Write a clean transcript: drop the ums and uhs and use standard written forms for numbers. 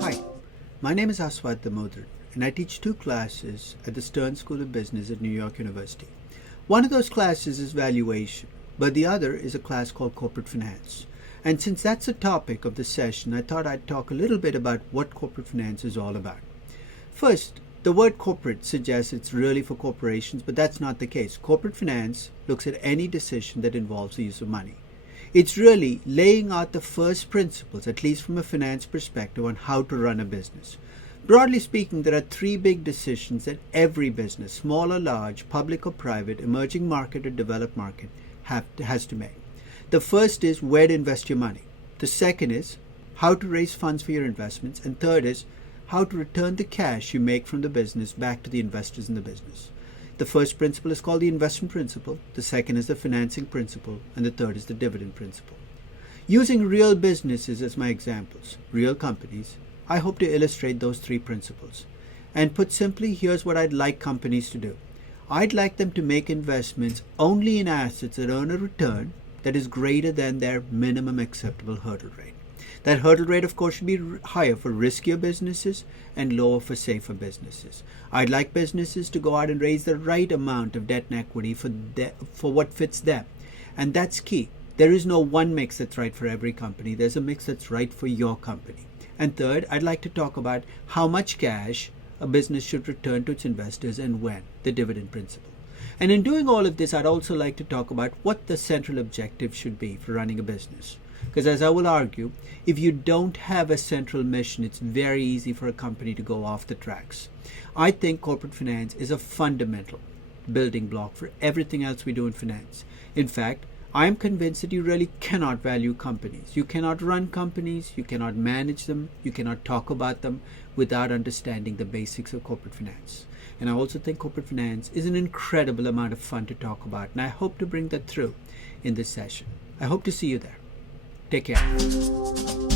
Hi, my name is Damodaran, and I teach 2 classes at the Stern School of Business at New York University. One of those classes is valuation, but the other is a class called corporate finance. And since that's the topic of the session, I thought I'd talk a little bit about what corporate finance is all about. First, the word corporate suggests it's really for corporations, but that's not the case. Corporate finance looks at any decision that involves the use of money. It's really laying out the first principles, at least from a finance perspective, on how to run a business. Broadly speaking, there are 3 big decisions that every business, small or large, public or private, emerging market or developed market, has to make. The first is where to invest your money. The second is how to raise funds for your investments. And third is how to return the cash you make from the business back to the investors in the business. The first principle is called the investment principle, the second is the financing principle, and the third is the dividend principle. Using real businesses as my examples, real companies, I hope to illustrate those 3 principles. And put simply, here's what I'd like companies to do. I'd like them to make investments only in assets that earn a return that is greater than their minimum acceptable hurdle rate. That hurdle rate, of course, should be higher for riskier businesses and lower for safer businesses. I'd like businesses to go out and raise the right amount of debt and equity for what fits them. And that's key. There is no one mix that's right for every company. There's a mix that's right for your company. And third, I'd like to talk about how much cash a business should return to its investors and when, the dividend principle. And in doing all of this, I'd also like to talk about what the central objective should be for running a business. Because as I will argue, if you don't have a central mission, it's very easy for a company to go off the tracks. I think corporate finance is a fundamental building block for everything else we do in finance. In fact, I am convinced that you really cannot value companies. You cannot run companies, you cannot manage them, you cannot talk about them without understanding the basics of corporate finance. And I also think corporate finance is an incredible amount of fun to talk about, and I hope to bring that through in this session. I hope to see you there. Take care.